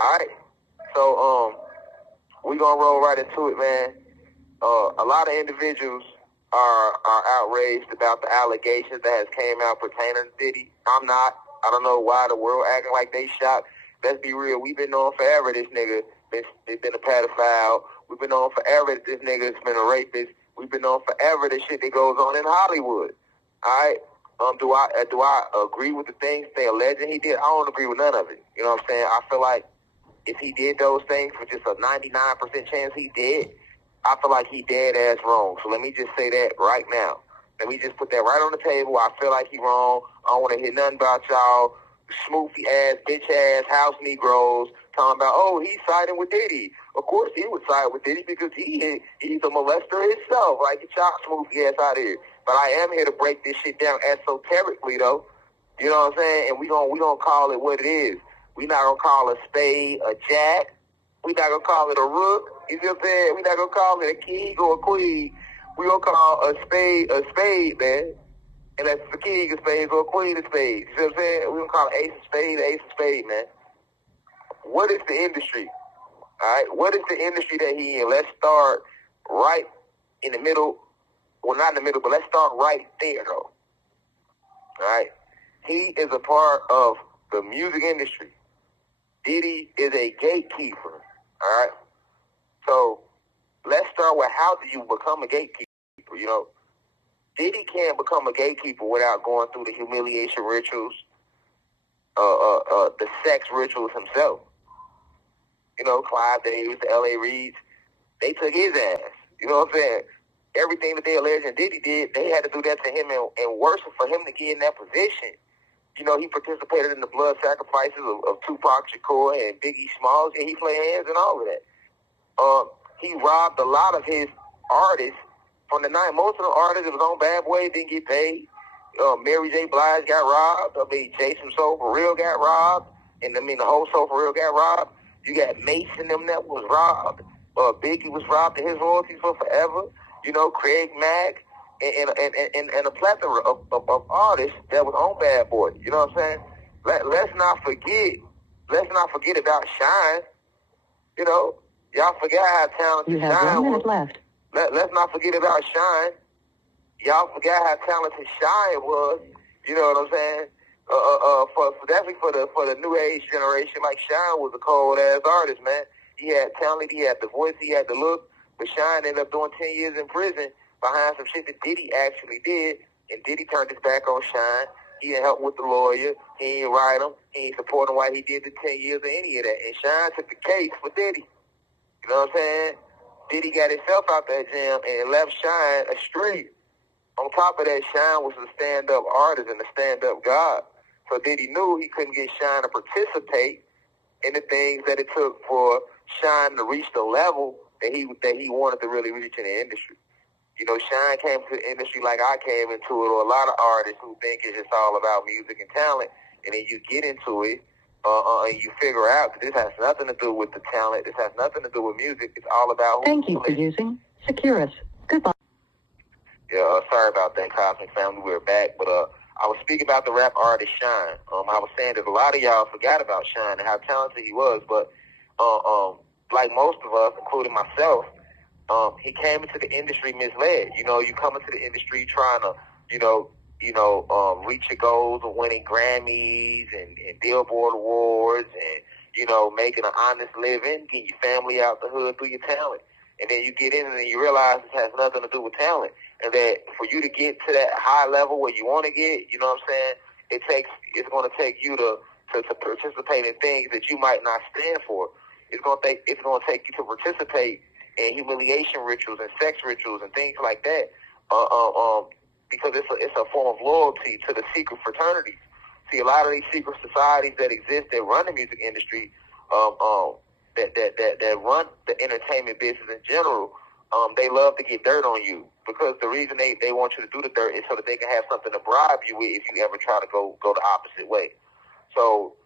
All right. So we gonna roll right into it, man. A lot of individuals are outraged about the allegations that has came out pertaining to Diddy. I'm not. I don't know why the world acting like they shocked. Let's be real. We've been knowing forever this nigga been a pedophile. We've been knowing forever that this nigga's been a rapist. We've been knowing forever the shit that goes on in Hollywood. All right. Do I agree with the things they alleging he did? I don't agree with none of it. You know what I'm saying? I feel like if he did those things for just a 99% chance he did, I feel like he dead ass wrong. So let me just say that right now. Let me just put that right on the table. I feel like he wrong. I don't want to hear nothing about y'all smoofy ass, bitch ass house Negroes talking about, oh, he's siding with Diddy. Of course he would side with Diddy because he's a molester himself. Like, get y'all smoofy ass out of here. But I am here to break this shit down esoterically, though. You know what I'm saying? And we gonna call it what it is. We not gonna call a spade a jack. We not gonna call it a rook. You see what I'm saying? We not gonna call it a king or a queen. We gonna call a spade, man. And that's the king of spades or a queen of spades. You see what I'm saying? We gonna call it ace of spade, man. What is the industry? All right, what is the industry that he in? Let's start right in the middle. Well, not in the middle, but let's start right there, though. All right, he is a part of the music industry. Diddy is a gatekeeper. All right, so let's start with how do you become a gatekeeper? You know, Diddy can't become a gatekeeper without going through the humiliation rituals, the sex rituals himself. You know, Clive Davis, the L.A. Reeds, they took his ass. You know what I'm saying? Everything that they alleged and Diddy did, they had to do that to him and worse for him to get in that position. You know, he participated in the blood sacrifices of Tupac Shakur and Biggie Smalls, and he played hands and all of that. He robbed a lot of his artists from the night. Most of the artists that was on Bad Boy didn't get paid. Mary J. Blige got robbed. Jason Soul for Real got robbed. And the whole Soul for Real got robbed. You got Mason them that was robbed. Biggie was robbed of his royalties for forever. You know, Craig Mack and a plethora of artists that was on Bad Boy. You know what I'm saying? Let's not forget about Shine. You know, y'all forgot how talented Shine was. You have 1 minute left. Let's not forget about Shine. Y'all forgot how talented Shine was. You know what I'm saying? Definitely for the new age generation, like Shine was a cold ass artist, man. He had talent, he had the voice, he had the look, but Shine ended up doing 10 years in prison behind some shit that Diddy actually did, and Diddy turned his back on Shine. He didn't help with the lawyer. He ain't write him. He ain't support him why he did the 10 years or any of that. And Shine took the case for Diddy. You know what I'm saying? Diddy got himself out that jam and left Shine astray. On top of that, Shine was a stand-up artist and a stand-up god. So Diddy knew he couldn't get Shine to participate in the things that it took for Shine to reach the level that he wanted to really reach in the industry. You know, Shine came to the industry like I came into it, or a lot of artists who think it's just all about music and talent, and then you get into it, and you figure out that this has nothing to do with the talent, this has nothing to do with music, it's all about... Thank you for using Securus. Goodbye. Yeah, sorry about that, Cosmic Family, we're back, but I was speaking about the rap artist Shine. I was saying that a lot of y'all forgot about Shine and how talented he was, but like most of us, including myself, he came into the industry misled. You know, you come into the industry trying to, reach your goals of winning Grammys and Billboard Awards and, making an honest living, getting your family out the hood through your talent. And then you get in and you realize it has nothing to do with talent. And that for you to get to that high level where you want to get, you know what I'm saying, it's going to take you to participate in things that you might not stand for. It's going to take you to participate in humiliation rituals and sex rituals and things like that, because it's a form of loyalty to the secret fraternities. See, a lot of these secret societies that exist that run the music industry, that run the entertainment business in general, they love to get dirt on you, because the reason they want you to do the dirt is so that they can have something to bribe you with if you ever try to go the opposite way. So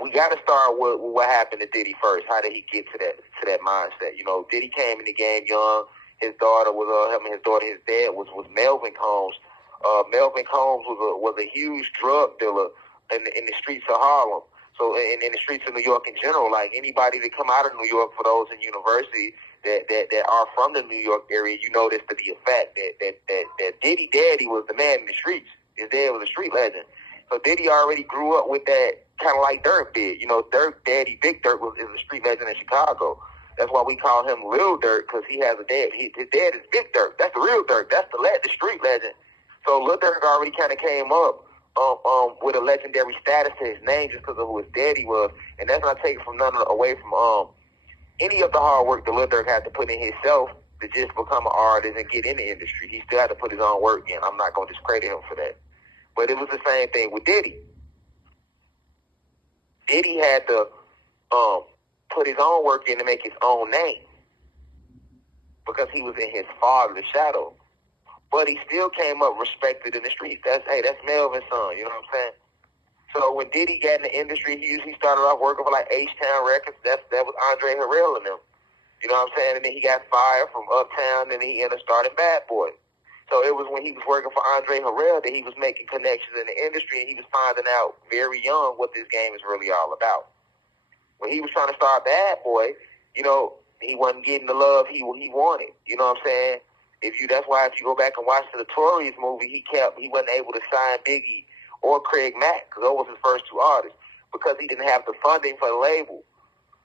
we got to start with what happened to Diddy first. How did he get to that mindset? You know, Diddy came in the game young. His daughter was his dad was Melvin Combs. Melvin Combs was a huge drug dealer in the streets of Harlem. So in the streets of New York in general, like anybody that come out of New York, for those in university that are from the New York area, you know this to be a fact that Diddy Daddy was the man in the streets. His dad was a street legend. So Diddy already grew up with that, kind of like Dirk did. You know, Dirk Daddy, Big Dirk is a street legend in Chicago. That's why we call him Lil Dirk, because he has a dad. His dad is Big Dirk. That's the real Dirk. That's the street legend. So Lil Dirk already kind of came up with a legendary status to his name just because of who his daddy was. And that's not taken from away from any of the hard work that Lil Durk had to put in himself to just become an artist and get in the industry. He still had to put his own work in. I'm not going to discredit him for that. But it was the same thing with Diddy. Diddy had to put his own work in to make his own name because he was in his father's shadow. But he still came up respected in the streets. That's Melvin's son, you know what I'm saying? So when Diddy got in the industry, he started off working for like H-Town Records. That was Andre Harrell and them. You know what I'm saying? And then he got fired from Uptown, and he ended up starting Bad Boy. So it was when he was working for Andre Harrell that he was making connections in the industry, and he was finding out very young what this game is really all about. When he was trying to start Bad Boy, you know, he wasn't getting the love he wanted. You know what I'm saying? That's why if you go back and watch the Notorious movie, he wasn't able to sign Biggie or Craig Mack, because those was his first two artists, because he didn't have the funding for the label.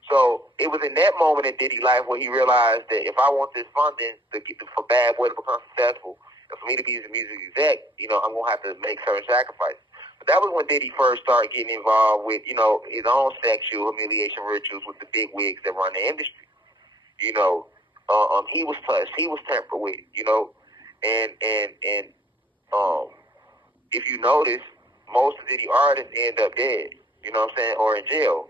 So it was in that moment in Diddy's life where he realized that if I want this funding for Bad Boy to become successful, and for me to be a music exec, you know, I'm going to have to make certain sacrifices. But that was when Diddy first started getting involved with, you know, his own sexual humiliation rituals with the big wigs that run the industry. You know, he was touched, he was tampered with, you know, and if you notice, most of Diddy artists end up dead, you know what I'm saying, or in jail.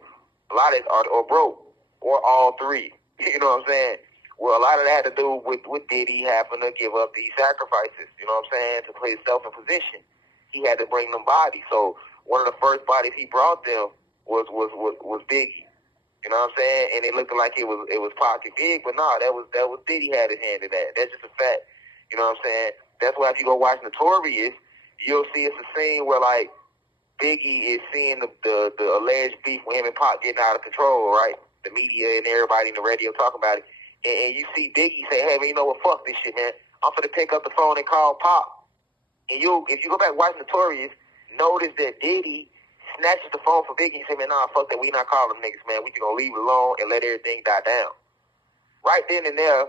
A lot of it or broke, or all three, you know what I'm saying. Well, a lot of that had to do with Diddy having to give up these sacrifices, you know what I'm saying, to put himself in position. He had to bring them bodies. So one of the first bodies he brought them was Biggie. You know what I'm saying? And it looked like it was Pocket Big, but no, that was Diddy had his hand in that. That's just a fact. You know what I'm saying? That's why if you go watch Notorious, you'll see it's a scene where like Biggie is seeing the alleged beef with him and Pop getting out of control, right? The media and everybody in the radio talking about it. And you see Biggie say, hey man, you know what, fuck this shit, man. I'm finna pick up the phone and call Pop. And if you go back and watch Notorious, notice that Diddy snatches the phone for Biggie and say, man, nah, fuck that. We not calling them niggas, man. We just gonna leave it alone and let everything die down. Right then and there,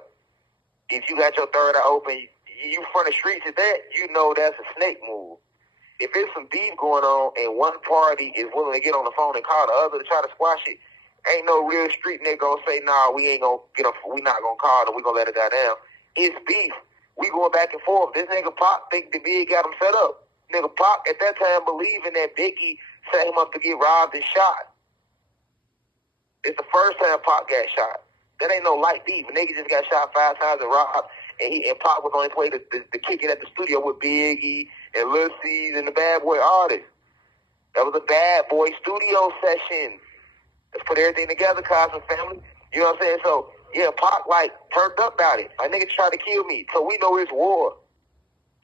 if you got your third eye open, you front the streets at that, you know that's a snake move. If there's some beef going on and one party is willing to get on the phone and call the other to try to squash it, ain't no real street nigga gonna say, nah, we ain't gonna get up, we not gonna call them, we gonna let it die down. It's beef. We going back and forth. This nigga Pop think the Big got him set up. Nigga Pop at that time believing that Biggie set him up to get robbed and shot. It's the first time Pop got shot. That ain't no light beef. A nigga just got shot 5 times and robbed, and Pop was on his way to kick it at the studio with Biggie and Lil C's and the Bad Boy artists. That was a Bad Boy studio session. Let's put everything together, Cosmo family. You know what I'm saying? So, yeah, Pop, like, turned up about it. Like, nigga tried to kill me, so we know it's war.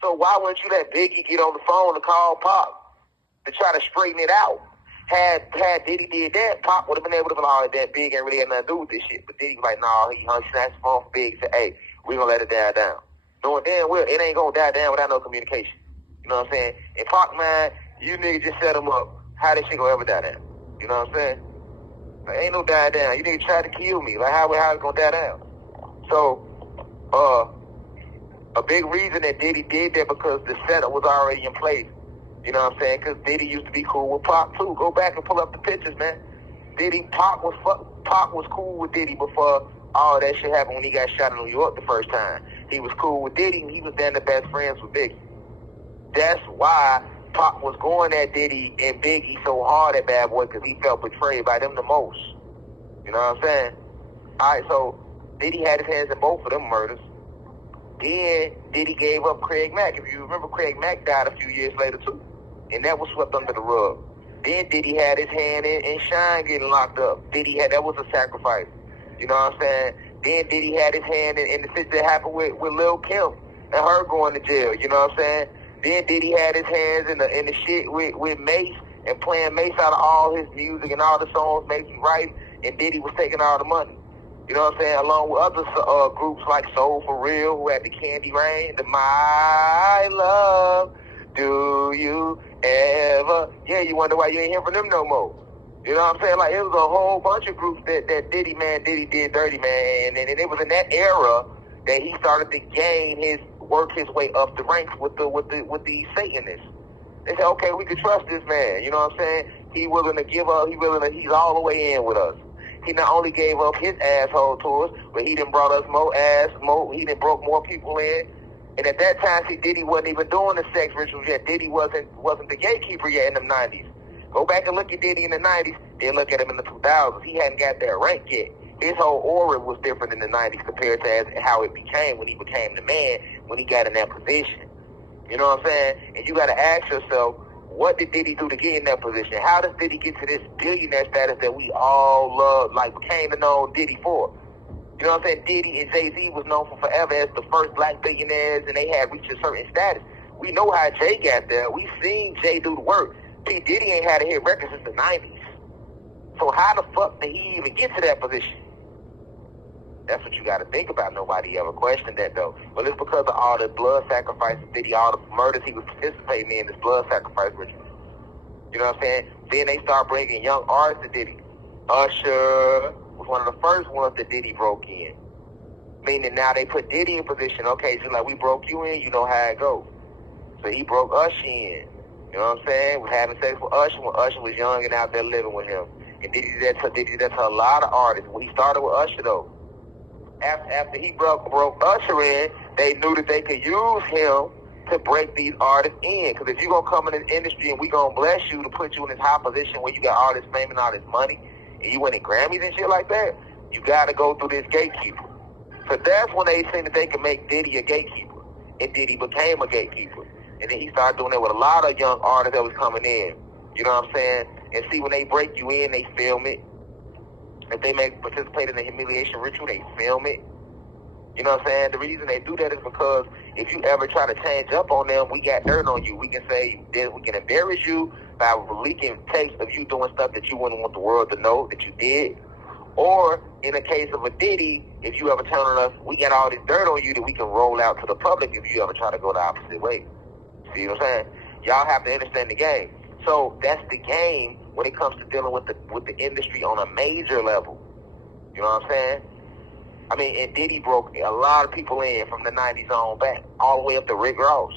So why wouldn't you let Biggie get on the phone to call Pop to try to straighten it out? Had Diddy did that, Pop would have been able to be like, that Big ain't really had nothing to do with this shit. But Diddy was like, nah, he snatched the phone for Big and said, hey, we gonna let it die down. Knowing damn well it ain't gonna die down without no communication. You know what I'm saying? In Pop mind, you niggas just set him up. How this shit gonna ever die down? You know what I'm saying? Like, ain't no die down. You niggas tried to kill me. Like, how it gonna die down? So, a big reason that Diddy did that because the setup was already in place. You know what I'm saying? Because Diddy used to be cool with Pop, too. Go back and pull up the pictures, man. Pop was cool with Diddy before all that shit happened when he got shot in New York the first time. He was cool with Diddy, and he was then the best friends with Biggie. That's why Pop was going at Diddy and Biggie so hard at Bad Boy, because he felt betrayed by them the most. You know what I'm saying? All right, so Diddy had his hands in both of them murders. Then Diddy gave up Craig Mack. If you remember, Craig Mack died a few years later, too. And that was swept under the rug. Then Diddy had his hand in Shine getting locked up. That was a sacrifice. You know what I'm saying? Then Diddy had his hand in the shit that happened with Lil' Kim and her going to jail. You know what I'm saying? Then Diddy had his hands in the shit with Mace and playing Mace out of all his music and all the songs Mace was writing, and Diddy was taking all the money. You know what I'm saying? Along with other groups like Soul For Real, who had the Candy Rain, the My Love, Do You Ever? Yeah, you wonder why you ain't hear from them no more. You know what I'm saying? Like, it was a whole bunch of groups that Diddy did dirty, man. And it was in that era that he started to work his way up the ranks with the Satanists. They said, okay, we can trust this man. You know what I'm saying? He willing to give up. He's all the way in with us. He not only gave up his asshole to us, but he done brought us he done broke more people in. And at that time, see, Diddy wasn't even doing the sex rituals yet. Diddy wasn't the gatekeeper yet in the 90s. Go back and look at Diddy in the 90s, then look at him in the 2000s. He hadn't got that rank yet. His whole aura was different in the 90s compared to how it became when he became the man, when he got in that position. You know what I'm saying? And you got to ask yourself, what did Diddy do to get in that position? How does Diddy get to this billionaire status that we all love, like became to know Diddy for? You know what I'm saying? Diddy and Jay-Z was known for forever as the first black billionaires, and they had reached a certain status. We know how Jay got there. We seen Jay do the work. P. Diddy ain't had a hit record since the 90s. So how the fuck did he even get to that position? That's what you got to think about. Nobody ever questioned that, though. Well, it's because of all the blood sacrifices Diddy, all the murders he was participating in, this blood sacrifice ritual. You know what I'm saying? Then they start bringing young artists to Diddy. Usher was one of the first ones that Diddy broke in. Meaning now they put Diddy in position. Okay, so like we broke you in, you know how it goes. So he broke Usher in. You know what I'm saying? Was having sex with Usher when Usher was young and out there living with him. And Diddy did that to a lot of artists. When he started with Usher, though. After he broke Usher in, they knew that they could use him to break these artists in. Because if you're going to come in this industry and we going to bless you to put you in this high position where you got all this fame and all this money, and you winning Grammys and shit like that, you got to go through this gatekeeper. So that's when they seen that they could make Diddy a gatekeeper. And Diddy became a gatekeeper. And then he started doing that with a lot of young artists that was coming in. You know what I'm saying? And see, when they break you in, they film it. If they participate in the humiliation ritual, they film it. You know what I'm saying? The reason they do that is because if you ever try to change up on them, we got dirt on you. We can say we can embarrass you by leaking tapes of you doing stuff that you wouldn't want the world to know that you did. Or in the case of a Diddy, if you ever turn on us, we got all this dirt on you that we can roll out to the public if you ever try to go the opposite way. See what I'm saying? Y'all have to understand the game. So that's the game when it comes to dealing with the industry on a major level. You know what I'm saying? I mean, and Diddy broke a lot of people in from the 90s on back, all the way up to Rick Ross.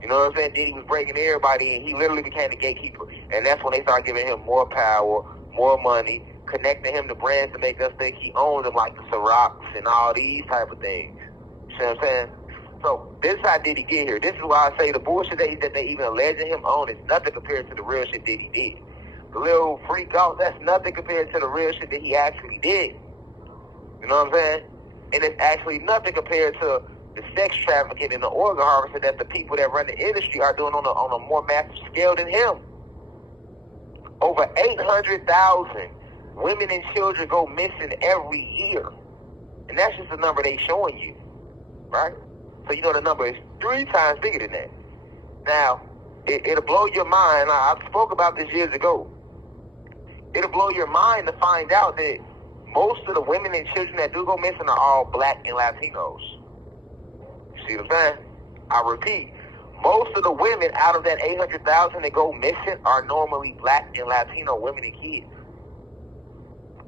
You know what I'm saying? Diddy was breaking everybody in. He literally became the gatekeeper. And that's when they started giving him more power, more money, connecting him to brands to make us think he owned them, like the Cirocs and all these type of things. You see what I'm saying? So this is how Diddy get here. This is why I say the bullshit that they even alleging him on is nothing compared to the real shit Diddy did. The little freak out, that's nothing compared to the real shit that he actually did. You know what I'm saying? And it's actually nothing compared to the sex trafficking and the organ harvesting that the people that run the industry are doing on a more massive scale than him. Over 800,000 women and children go missing every year. And that's just the number they showing you, right? So you know the number is 3 times bigger than that. Now, it'll blow your mind. I spoke about this years ago. It'll blow your mind to find out that most of the women and children that do go missing are all black and Latinos. You see what I'm saying? I repeat, most of the women out of that 800,000 that go missing are normally black and Latino women and kids.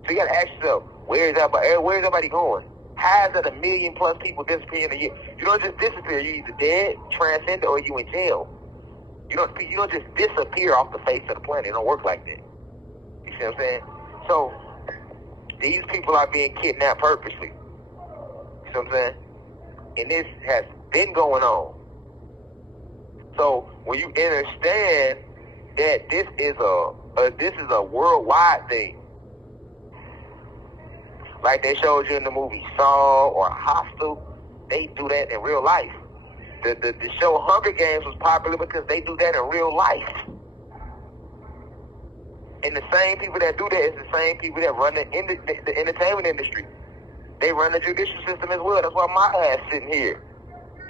So you got to ask yourself, where's everybody going? How is it 1 million plus people disappearing a year? You don't just disappear. You're either dead, transcended, or you in jail. You don't just disappear off the face of the planet. It don't work like that. You see what I'm saying? So these people are being kidnapped purposely. You see what I'm saying? And this has been going on. So when you understand that this is a worldwide thing, like they showed you in the movie Saw or Hostel, they do that in real life. The show Hunger Games was popular because they do that in real life. And the same people that do that is the same people that run the entertainment industry. They run the judicial system as well. That's why my ass sitting here.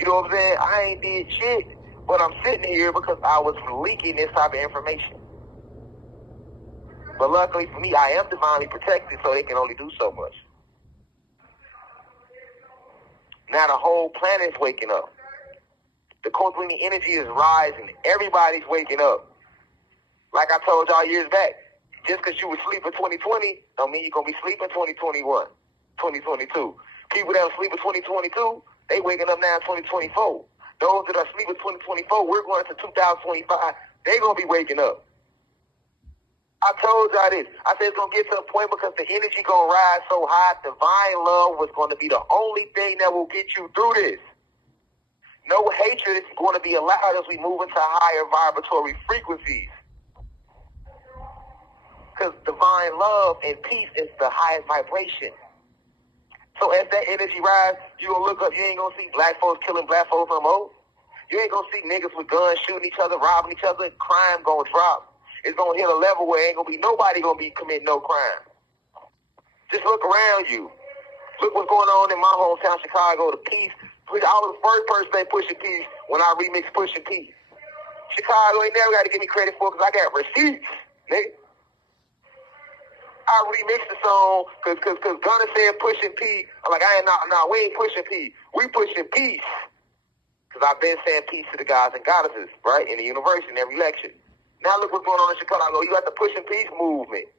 You know what I'm saying? I ain't did shit, but I'm sitting here because I was leaking this type of information. But luckily for me, I am divinely protected, so they can only do so much. Now the whole planet's waking up. The Kundalini energy is rising. Everybody's waking up. Like I told y'all years back, just because you were asleep in 2020, don't mean you're going to be asleep in 2021, 2022. People that were asleep in 2022, they waking up now in 2024. Those that are asleep in 2024, we're going into 2025, they going to be waking up. I told y'all this. I said it's going to get to a point because the energy going to rise so high, divine love was going to be the only thing that will get you through this. No hatred is going to be allowed as we move into higher vibratory frequencies. Because divine love and peace is the highest vibration. So as that energy rise, you going to look up, you ain't going to see black folks killing black folks no more. You ain't going to see niggas with guns shooting each other, robbing each other. Crime going to drop. It's going to hit a level where ain't going to be nobody going to be committing no crime. Just look around you. Look what's going on in my hometown, Chicago, the peace. I was the first person they pushing peace when I remixed Pushing Peace. Chicago ain't never got to give me credit for it because I got receipts, nigga. I remixed the song because Gunna said Pushing Peace. I'm like, we ain't pushing peace. We pushing peace. Because I've been saying peace to the gods and goddesses, right, in the universe in every lecture. Now look what's going on in Chicago. You got the Pushing Peace movement.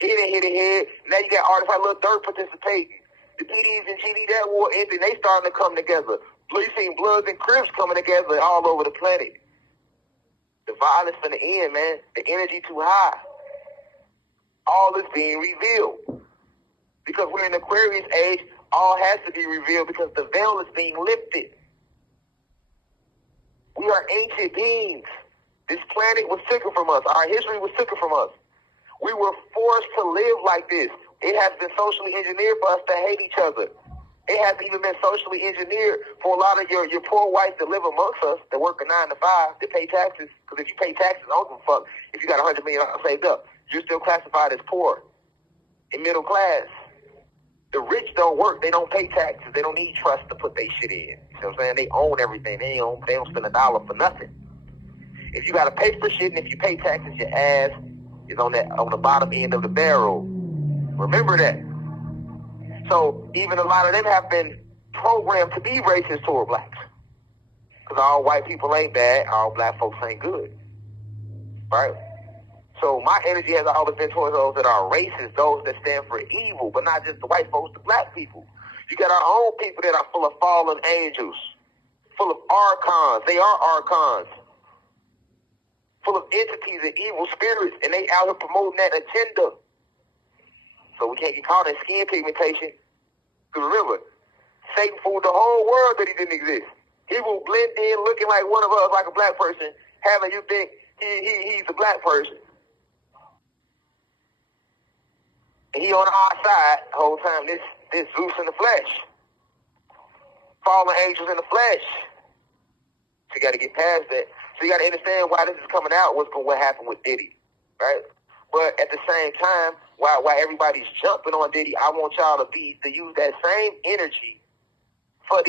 Hit it. Now you got artists like Lil Durk participating. The DDs and GD that war ended, they starting to come together. You seen Bloods and Crips coming together all over the planet. The violence from the end, man. The energy too high. All is being revealed. Because we're in the Aquarius age, all has to be revealed because the veil is being lifted. We are ancient beings. This planet was taken from us. Our history was taken from us. We were forced to live like this. It has been socially engineered for us to hate each other. It has even been socially engineered for a lot of your poor whites that live amongst us, that work a 9 to 5, that pay taxes. Because if you pay taxes, I don't give a fuck. If you got $100 million saved up, you're still classified as poor and middle class. The rich don't work. They don't pay taxes. They don't need trust to put their shit in. You know what I'm saying? They own everything. They don't spend a dollar for nothing. If you got to pay for shit and if you pay taxes, your ass is on the bottom end of the barrel. Remember that. So even a lot of them have been programmed to be racist toward blacks. Because all white people ain't bad, all black folks ain't good. Right? So my energy has always been towards those that are racist, those that stand for evil, but not just the white folks, the black people. You got our own people that are full of fallen angels, full of archons. They are archons. Full of entities and evil spirits, and they out here promoting that agenda. So we can't get caught in skin pigmentation. Because remember, Satan fooled the whole world that he didn't exist. He will blend in looking like one of us, like a black person, having you think he's a black person. And he on our side the whole time, this Zeus in the flesh. Fallen angels in the flesh. So you got to get past that. So you got to understand why this is coming out, what happened with Diddy, right? But at the same time, while everybody's jumping on Diddy, I want y'all to use that same energy for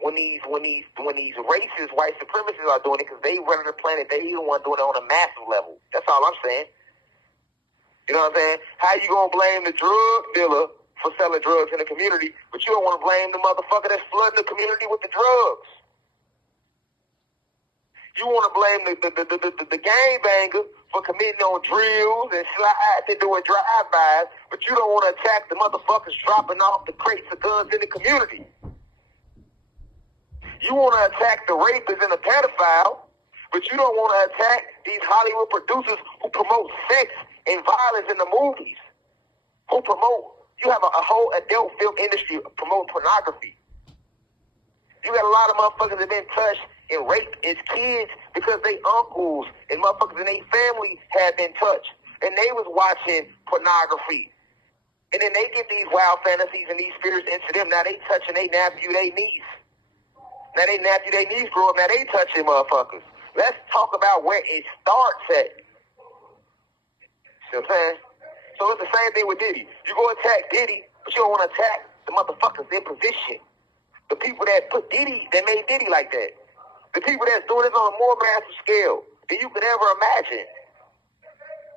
when these racist white supremacists are doing it, because they running the planet. They the one doing it on a massive level. That's all I'm saying. You know what I'm saying? How you gonna blame the drug dealer for selling drugs in the community, but you don't want to blame the motherfucker that's flooding the community with the drugs? You want to blame the gangbanger for committing on drills and slides and doing drive-bys, but you don't want to attack the motherfuckers dropping off the crates of guns in the community. You want to attack the rapist and the pedophile, but you don't want to attack these Hollywood producers who promote sex and violence in the movies. You have a whole adult film industry promoting pornography. You got a lot of motherfuckers that been touched and raped as kids because they uncles and motherfuckers in their family had been touched. And they was watching pornography. And then they get these wild fantasies and these spirits into them. Now they touching their nephew, their niece. Now they nephew, their niece grow up. Now they touching motherfuckers. Let's talk about where it starts at. See what I'm saying? So it's the same thing with Diddy. You go attack Diddy, but you don't want to attack the motherfuckers in position. The people that put Diddy, that made Diddy like that. The people that's doing this on a more massive scale than you could ever imagine.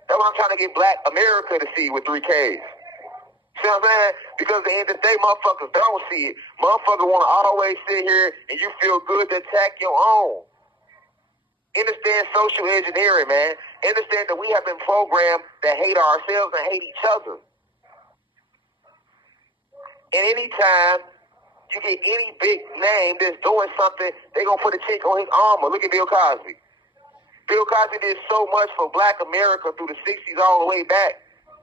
That's what I'm trying to get Black America to see with 3Ks. See what I'm saying? Because at the end of the day, motherfuckers don't see it. Motherfuckers want to always sit here and you feel good to attack your own. Understand social engineering, man. Understand that we have been programmed to hate ourselves and hate each other. And anytime you get any big name that's doing something, they going to put a check on his armor. Look at Bill Cosby. Bill Cosby did so much for Black America through the 60s all the way back.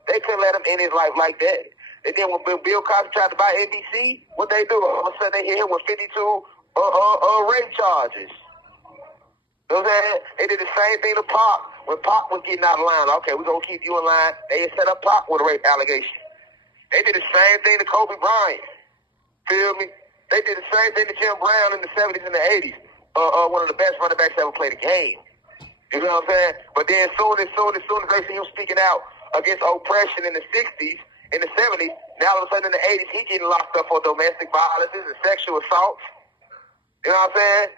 They couldn't let him end his life like that. And then when Bill Cosby tried to buy NBC, what they do? All of a sudden they hit him with 52 rape charges. You know what I'm saying? They did the same thing to Pac. When Pac was getting out of line, okay, we're going to keep you in line. They set up Pac with a rape allegation. They did the same thing to Kobe Bryant. Feel me? They did the same thing to Jim Brown in the 70s and the 80s. One of the best running backs ever played the game. You know what I'm saying? But then as soon as they see him speaking out against oppression in the 60s, in the 70s, now all of a sudden in the 80s, he getting locked up for domestic violences and sexual assaults. You know what I'm saying?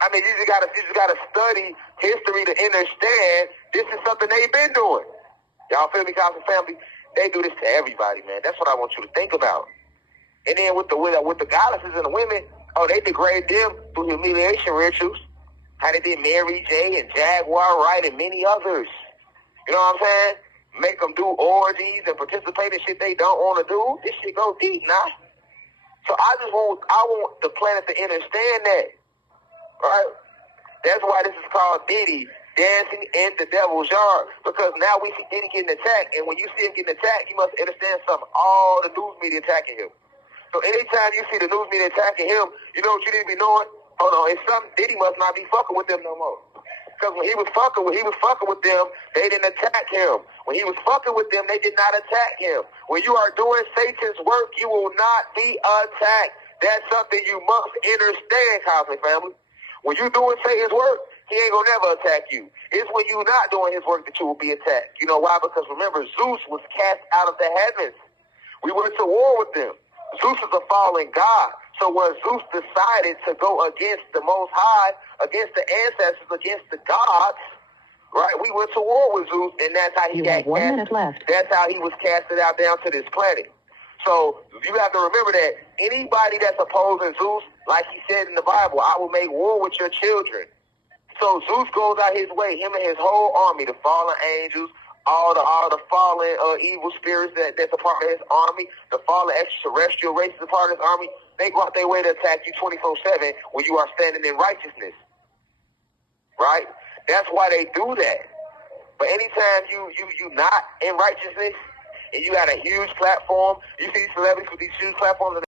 I mean, you just gotta study history to understand this is something they've been doing. Y'all feel me, Gospel family? They do this to everybody, man. That's what I want you to think about. And then with the goddesses and the women, they degrade them through humiliation rituals. How they did Mary J. and Jaguar Wright and many others. You know what I'm saying? Make them do orgies and participate in shit they don't want to do. This shit go deep now. So I want the planet to understand that. Right? That's why this is called Diddy dancing in the devil's yard. Because now we see Diddy getting attacked. And when you see him getting attacked, you must understand something. All the news media attacking him. So anytime you see the news media attacking him, you know what you need to be knowing? Hold on, it's something. Diddy must not be fucking with them no more. Because when he was fucking with them, they didn't attack him. When he was fucking with them, they did not attack him. When you are doing Satan's work, you will not be attacked. That's something you must understand, Cosmic family. When you're doing Satan's work, he ain't gonna never attack you. It's when you're not doing his work that you will be attacked. You know why? Because remember, Zeus was cast out of the heavens. We went to war with them. Zeus is a fallen god. So when Zeus decided to go against the Most High, against the ancestors, against the gods, right? We went to war with Zeus, and that's how he got cast. 1 minute left. That's how he was casted out down to this planet. So you have to remember that anybody that's opposing Zeus, like he said in the Bible, I will make war with your children. So Zeus goes out his way, him and his whole army, the fallen angels, all the fallen evil spirits that's a part of his army, the fallen extraterrestrial races a part of his army. They go out their way to attack you 24/7 when you are standing in righteousness. Right? That's why they do that. But anytime you not in righteousness and you got a huge platform, you see these celebrities with these huge platforms.